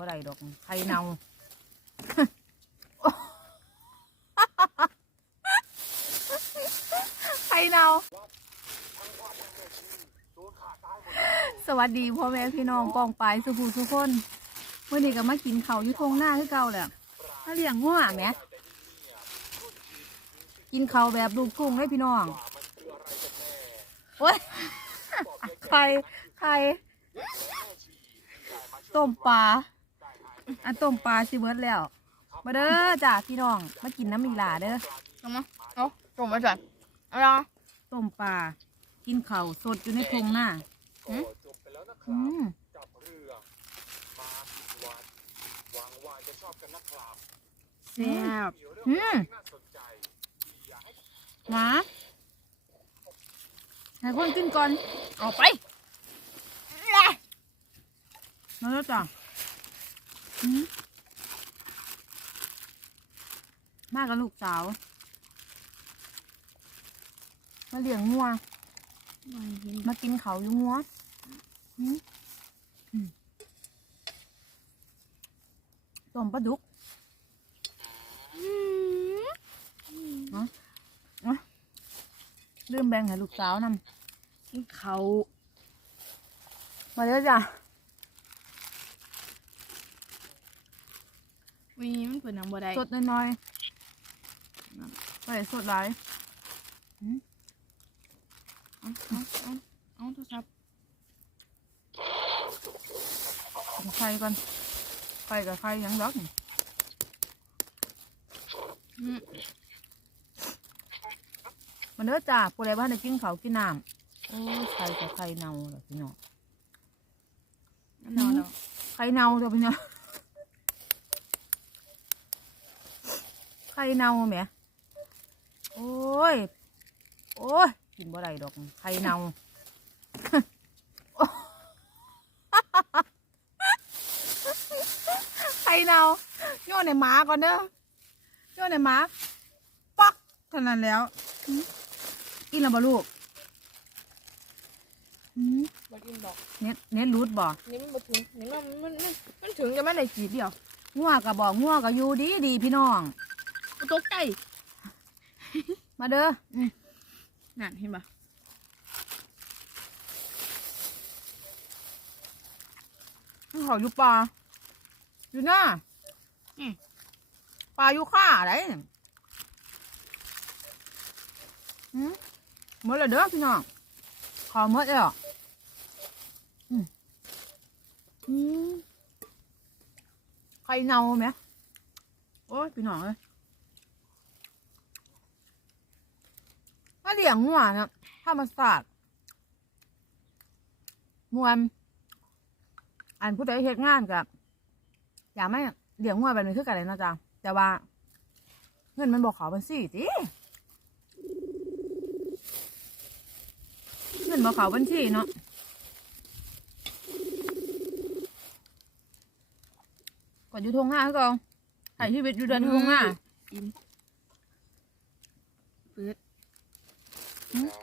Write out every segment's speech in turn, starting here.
บ่ได้ดอกไข่เน่าไข่เน่าสวัสดีพ่อแม่พี่น้องกองปลายสุภูทุกคนเมื่อนี้ก็มากินเขาอยู่ทงหน้าคือเก่าแหละถ้าเลี้ยงหัวแหมกินเขาแบบลูกกุ้งเลยพี่น้องโอ้ยไข่ไข่ต้มปลา อันต้มปลาสิเบิดแล้ว มาเด้อจ้าพี่น้อง มากินน้ำมีหลาเด้อเอามาเอาส่งมาจัดเอาละต้มปลา กินเข่าวสดอยู่ในทงหน้าหืมอืมกับเรือมาผิดวันหวังว่าจะชอบกันนะครับแซ่บมีเรื่องอืมน่าสนใจที่อยากให้หมาให้คนกินก่อนเอาไปมาแล้วจ้ะอื มมากับลูกสาวมาเลี้ยงงัว มากินเขาวอยู่งัวอืมอืมต้มปลาดุกเอาเอาลืมแบ่งให้ลูกสาวนำกินเขามาเด้อจ้ะ วีมันเปิดหนังบ่ได้สดน้อยๆไปสดหลายเอาเอาเอาเอาโทรศัพท์เอาไข่ก่อนไข่กับไข่ยังดอกนี่อืมมาเด้อจ้ะผู้ใดบ้านได้กินเขาวกินน้ำโอ้ยไข่กับไข่เน่าเหรอพี่น้องมันนอนแล้วไข่เน่าเถอะพี่น้อง ไข่เน่าแหมโอ้ย โอ้ย กินบ่ได้ดอก ไข่เน่าไข่เน่าโยนในหมาก่อนเด้อโยนในหมาปักเท่านั้นแล้วหืมกินแล้วบ่ลูกหืมบ่กินดอกเน็ตเน็ตรูดบ่นี่มันบ่ถึงนี่มันมันมันมันถึงจะไม่ได้จีบเดียวงัวก็บอกงัวก็อยู่ดีดีพี่น้องกู ตกใจ มาเด้ออืมนั่นเห็นปะเขาอยู่ป่าอยู่หน้าอืมป่าอยู่ข้าอะไรอืมหมดแล้วเด้อพี่น้องขอหมดแล้วอืมอืมไข่เน่าไหมโอ้ยพี่น้องเอ้ย มาเลี้ยงงัวนะธรรมศาสตร์มวนอันผู้ใดเฮ็ดงานกับอยากไม่เลี้ยงงัวแบบนี้คือกันเลยนะจ๊ะแต่ว่า เงินมันบอกเขาบัญชีติเงินบอกเขาบัญชีเนาะก่อนอยู่ทงห้าคือก็ใช้ชีวิตอยู่เดินทงห้าอิ่มเปิด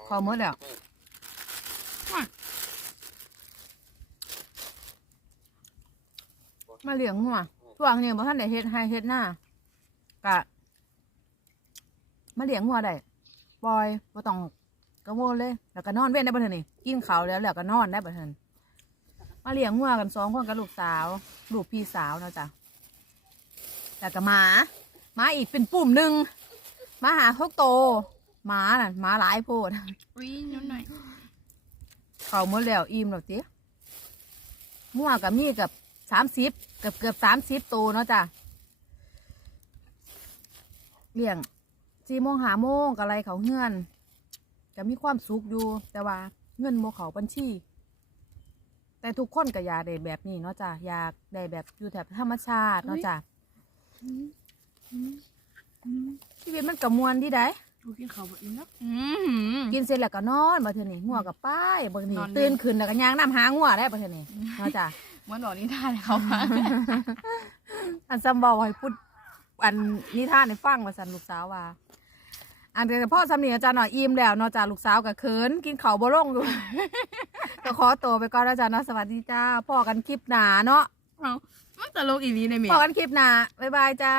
ขอหมดแล้วมาเลี้ยงงัวช่วงนี้บ่ท่านได้เฮ็ดให้เฮ็ดหน้ากะมาเลี้ยงงัวได้ปล่อยบ่ต้องกังวลเลย แล้วก็นอนเว้นได้บ่เท่านี่กินข้าวแล้วแล้วก็นอนได้บ่เท่านั้มาเลี้ยงงัวกันสองคนกับลูกสาว ลูกพี่สาวเนาะจ้ะแล้วก็หมาหมาอีกเป็นปุ่มหนึ่งมาหาพวกโต หมาน่ะหมาหลายโพดวีนิดหน่อยเขาหมดแล้วอิ่มแล้วติงัวกับมีกับสามสิบเกือบเกือบสามสิบตัวเนาะจ้ะเลี้ยงสี่โมงหาโมงกับอะไรเขาเฮือนก็มีความสุขอยู่ แต่ว่าเงินโมเขาบัญชีแต่ทุกคนก็อยากได้แบบนี้เนาะจ้ะอยากได้แบบอยู่แถบธรรมชาติเนาะจ้ะชีวิตมันกับมวลที่ใด กูกินเขาวบ่อิ่มแล้ว อืม กินเสร็จแล้วก็นอนมาเถอะนี่งัวกับป้ายบางทีนอนเล่นตื่นขึ้นแล้วก็ย่างน้ำหางัวได้มาเถอะนี่เนาะจ้ะ เหมันดอกนี้ท่าเลยเขามาอันซัมบอให้พูดอันนิทานในฟังว่าสันลูกสาวว่า อันเดียวพ่อสำเนียงอาจารย์หน่อยอิ่มแล้วเนอกจากลูกสาวกับเขินกินเขาวบ่ลงอยู่ ก็ขอตัวไปก่อนนะจ๊ะเนาะสวัสดีจ้าพ่อกันคลิปหนาเนาะเอามันตลกอีหลีในเมีพอกันคลิปหน้าบ๊ายบายจ้า